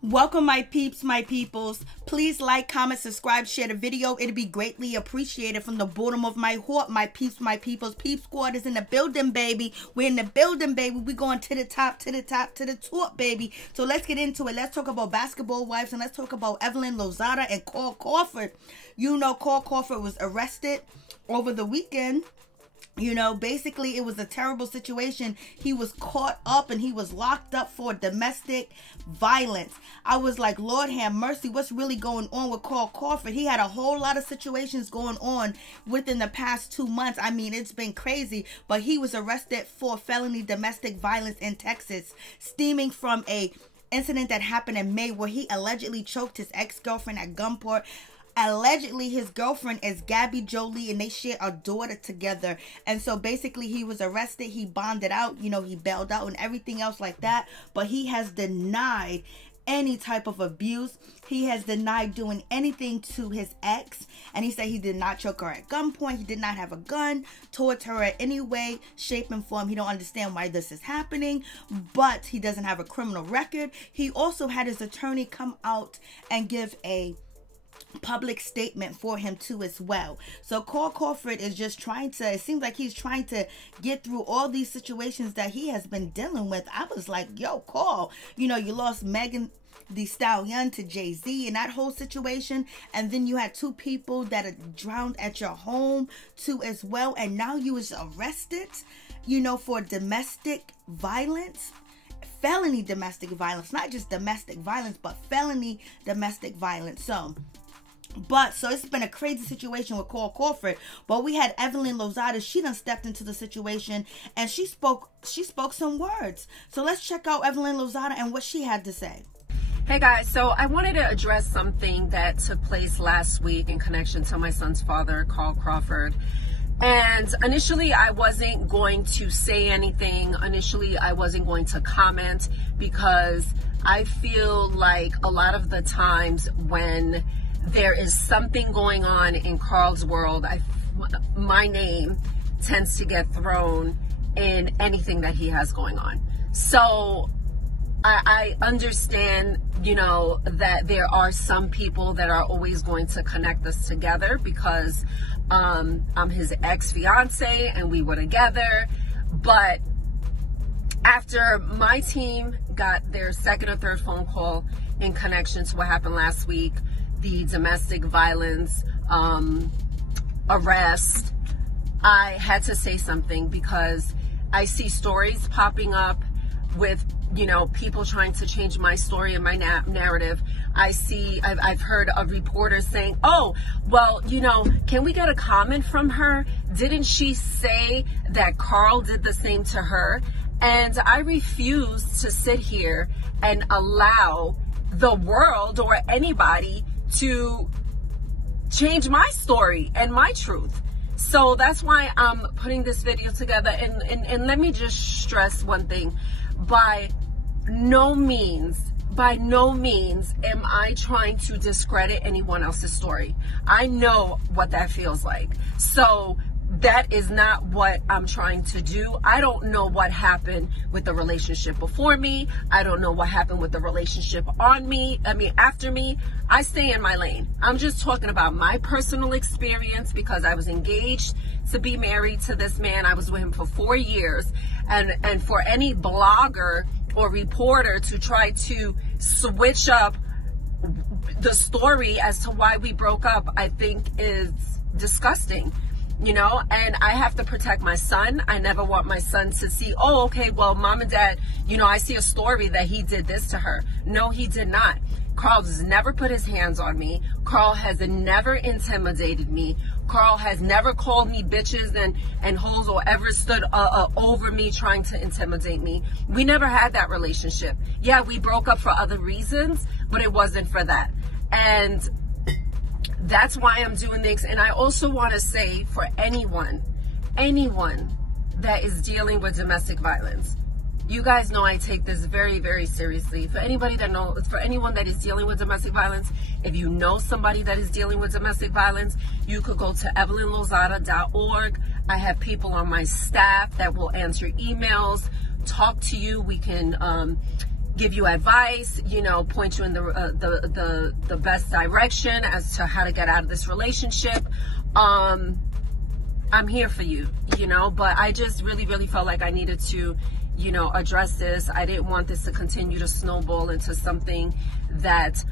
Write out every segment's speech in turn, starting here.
Welcome my peeps, my peoples. Please like, comment, subscribe, share the video. It'd be greatly appreciated from the bottom of my heart. My peeps, my peoples. Peep Squad is in the building, baby. We're in the building, baby. We're going to the top, to the top, to the top, baby. So let's get into it. Let's talk about basketball wives and let's talk about Evelyn Lozada and Crawford. You know, Crawford was arrested over the weekend. You know, basically it was a terrible situation. He was caught up and he was locked up for domestic violence. I was like, Lord have mercy, what's really going on with Crawford? He had a whole lot of situations going on within the past 2 months. I mean, it's been crazy, but he was arrested for felony domestic violence in Texas, stemming from a incident that happened in May where he allegedly choked his ex-girlfriend at gunpoint. Allegedly, his girlfriend is Gabby Jolie, and they share a daughter together. And so basically, he was arrested. He bonded out. You know, he bailed out and everything else like that. But he has denied any type of abuse. He has denied doing anything to his ex. And he said he did not choke her at gunpoint. He did not have a gun towards her in any way, shape, and form. He don't understand why this is happening. But he doesn't have a criminal record. He also had his attorney come out and give a public statement for him too as well. So Crawford is just trying to, it seems like he's trying to get through all these situations that he has been dealing with. I was like, yo, Carl, you know, you lost Megan Thee Stallion to Jay-Z and that whole situation, and then you had two people that are drowned at your home too as well, and now you was arrested, you know, for domestic violence. Felony domestic violence, not just domestic violence, but felony domestic violence. So it's been a crazy situation with Crawford. But we had Evelyn Lozada. She done stepped into the situation and she spoke some words. So let's check out Evelyn Lozada and what she had to say. Hey guys, so I wanted to address something that took place last week in connection to my son's father, Carl Crawford. And initially I wasn't going to say anything. Initially I wasn't going to comment because I feel like a lot of the times when there is something going on in Carl's world, my name tends to get thrown in anything that he has going on. So I understand, you know, that there are some people that are always going to connect us together because I'm his ex-fiance and we were together. But after my team got their second or third phone call in connection to what happened last week, the domestic violence arrest, I had to say something because I see stories popping up with, you know, people trying to change my story and my narrative. I've heard a reporter saying, oh, well, you know, can we get a comment from her? Didn't she say that Carl did the same to her? And I refuse to sit here and allow the world or anybody to change my story and my truth. So that's why I'm putting this video together. And let me just stress one thing. By no means am I trying to discredit anyone else's story. I know what that feels like. So that is not what I'm trying to do. I don't know what happened with the relationship before me. I don't know what happened with the relationship after me. I stay in my lane. I'm just talking about my personal experience because I was engaged to be married to this man. I was with him for 4 years. And for any blogger or reporter to try to switch up the story as to why we broke up, I think is disgusting. You know, and I have to protect my son. I never want my son to see, oh, okay, well, mom and dad, you know, I see a story that he did this to her. No, he did not. Carl has never put his hands on me. Carl has never intimidated me. Carl has never called me bitches and hoes or ever stood over me trying to intimidate me. We never had that relationship. Yeah, we broke up for other reasons, but it wasn't for that. And that's why I'm doing this. And I also want to say for anyone that is dealing with domestic violence, you guys know I take this very, very seriously. For anyone that is dealing with domestic violence, if you know somebody that is dealing with domestic violence, you could go to evelynlozada.org. I have people on my staff that will answer emails, talk to you. We can give you advice, you know, point you in the best direction as to how to get out of this relationship. I'm here for you, you know, but I just really felt like I needed to, you know, address this. I didn't want this to continue to snowball into something that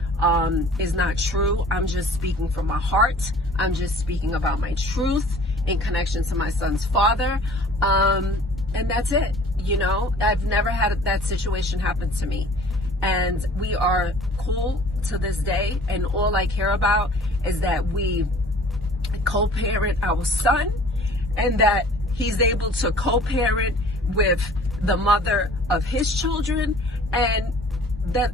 is not true. I'm just speaking from my heart. I'm just speaking about my truth in connection to my son's father. And that's it. You know, I've never had that situation happen to me. And we are cool to this day. And all I care about is that we co-parent our son, and that he's able to co-parent with the mother of his children, and that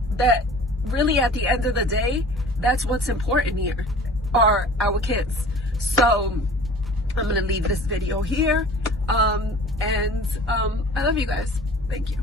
really at the end of the day, that's what's important here, are our kids. So I'm gonna leave this video here, and I love you guys. Thank you.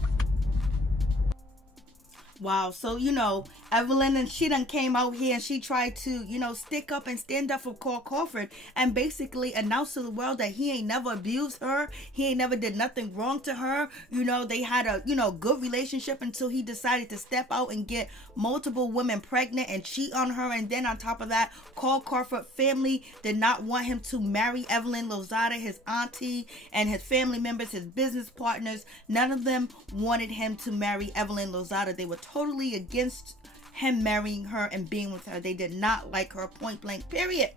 Wow. So, you know, Evelyn, and she done came out here and she tried to, you know, stick up and stand up for Crawford and basically announce to the world that he ain't never abused her. He ain't never did nothing wrong to her. You know, they had a, you know, good relationship until he decided to step out and get multiple women pregnant and cheat on her. And then on top of that, Crawford family did not want him to marry Evelyn Lozada, his auntie, and his family members, his business partners. None of them wanted him to marry Evelyn Lozada. They were totally against him marrying her and being with her. They did not like her, point blank, period.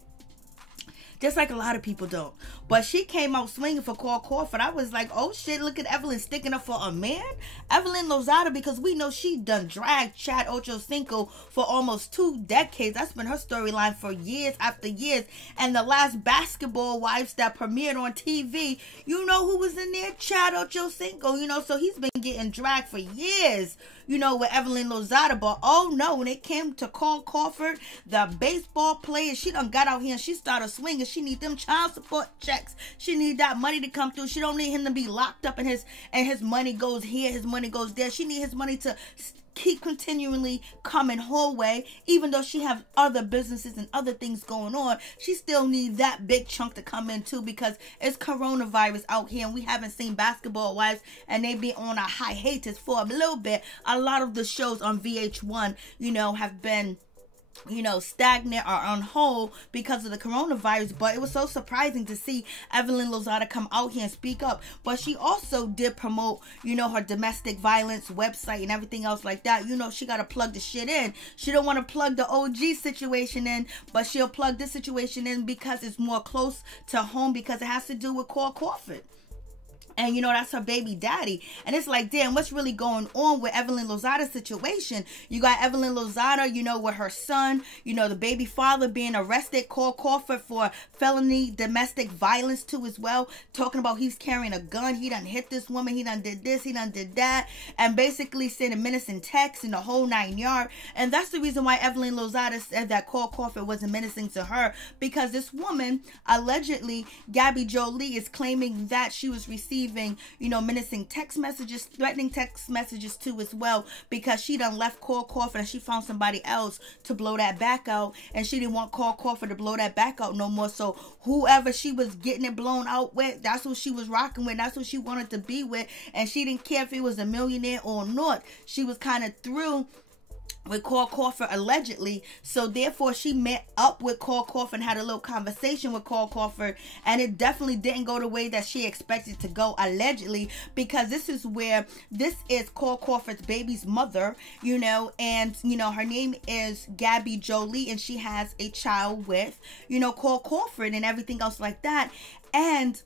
Just like a lot of people don't. But she came out swinging for Crawford. I was like, oh shit, look at Evelyn sticking up for a man. Evelyn Lozada, because we know she done dragged Chad Ochocinco for almost 2 decades. That's been her storyline for years after years. And the last Basketball Wives that premiered on TV, you know who was in there? Chad Ochocinco, you know, so he's been getting dragged for years, you know, with Evelyn Lozada. But oh no, when it came to Crawford, the baseball player, she done got out here and she started swinging. She need them child support checks. She need that money to come through. She don't need him to be locked up and his money goes here, his money goes there. She need his money to keep continually coming her way. Even though she have other businesses and other things going on, she still need that big chunk to come in too, because it's coronavirus out here and we haven't seen Basketball Wives, and they be on a hiatus for a little bit. A lot of the shows on VH1, you know, have been, you know, stagnant or on hold because of the coronavirus. But it was so surprising to see Evelyn Lozada come out here and speak up. But she also did promote, you know, her domestic violence website and everything else like that. You know, she got to plug the shit in. She don't want to plug the OG situation in, but she'll plug this situation in because it's more close to home, because it has to do with Crawford. And, you know, that's her baby daddy. And it's like, damn, what's really going on with Evelyn Lozada's situation? You got Evelyn Lozada, you know, with her son, you know, the baby father being arrested, Crawford for felony domestic violence too as well. Talking about he's carrying a gun. He done hit this woman. He done did this. He done did that. And basically sending menacing texts and the whole 9 yards. And that's the reason why Evelyn Lozada said that Crawford wasn't menacing to her. Because this woman, allegedly, Gabby Jolie, is claiming that she was receiving, you know, menacing text messages, threatening text messages too as well, because she done left Crawford and she found somebody else to blow that back out, and she didn't want Crawford to blow that back out no more. So whoever she was getting it blown out with, that's who she was rocking with, that's who she wanted to be with, and she didn't care if he was a millionaire or not. She was kind of through with Crawford allegedly. So therefore she met up with Crawford and had a little conversation with Crawford, and it definitely didn't go the way that she expected to go, allegedly, because this is Crawford's baby's mother, you know, and you know, her name is Gabby Jolie, and she has a child with, you know, Crawford and everything else like that. And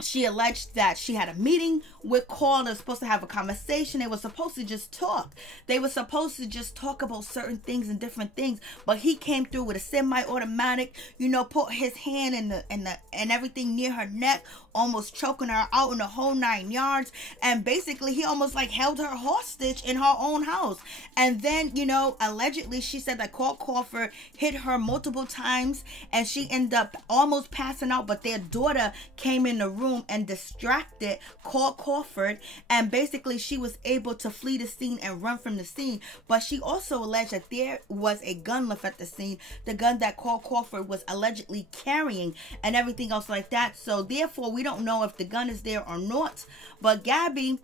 she alleged that she had a meeting with Call. They were supposed to have a conversation. They were supposed to just talk. They were supposed to just talk about certain things and different things. But he came through with a semi-automatic, you know, put his hand and everything near her neck, almost choking her out in the whole 9 yards. And basically he almost like held her hostage in her own house. And then, you know, allegedly she said that Crawford hit her multiple times and she ended up almost passing out. But their daughter came in the room and distracted Crawford, and basically she was able to flee the scene and run from the scene. But she also alleged that there was a gun left at the scene, the gun that Crawford was allegedly carrying and everything else like that. So therefore we don't know if the gun is there or not. But Gabby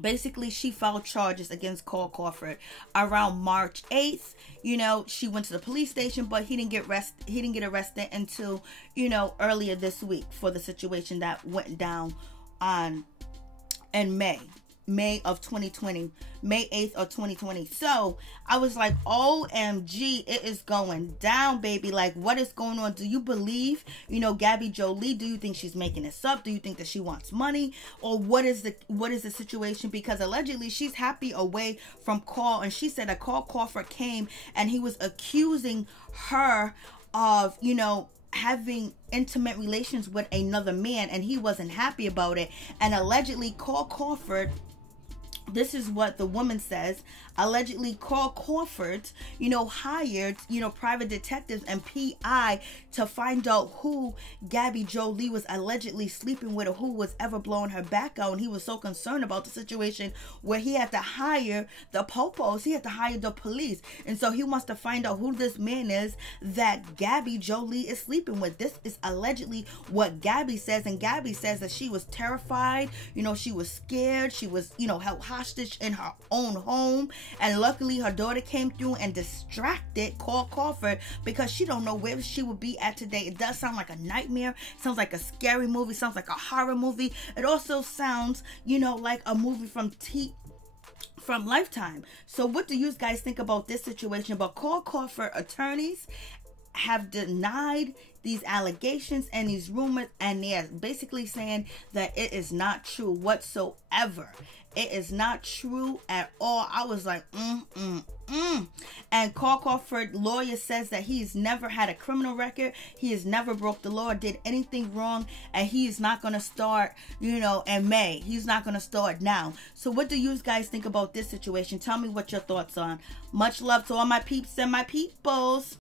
basically she filed charges against Crawford around March 8th. You know, she went to the police station, but he didn't get arrested until, you know, earlier this week for the situation that went down in May of 2020, May 8th of 2020. So I was like, OMG, it is going down, baby. Like, what is going on? Do you believe, you know, Gabby Jolie? Do you think she's making this up? Do you think that she wants money? Or what is the situation? Because allegedly she's happy away from Carl, and she said that Crawford came and he was accusing her of, you know, having intimate relations with another man, and he wasn't happy about it. And allegedly Crawford, this is what the woman says, allegedly Crawford, you know, hired, you know, private detectives and PI to find out who Gabby Jolie was allegedly sleeping with, or who was ever blowing her back out. And he was so concerned about the situation where he had to hire the popos, he had to hire the police. And so he wants to find out who this man is that Gabby Jolie is sleeping with. This is allegedly what Gabby says. And Gabby says that she was terrified, you know, she was scared, she was, you know, held hostage in her own home. And luckily her daughter came through and distracted Crawford, because she don't know where she would be at today. It does sound like a nightmare. It sounds like a scary movie. Sounds like a horror movie. It also sounds, you know, like a movie from Lifetime. So what do you guys think about this situation? But Crawford attorneys have denied these allegations and these rumors, and they're basically saying that it is not true whatsoever. It is not true at all. I was like, And Crawford lawyer says that he's never had a criminal record. He has never broke the law, did anything wrong, and he is not going to start, you know, in May. He's not going to start now. So what do you guys think about this situation? Tell me what your thoughts are. Much love to all my peeps and my peoples.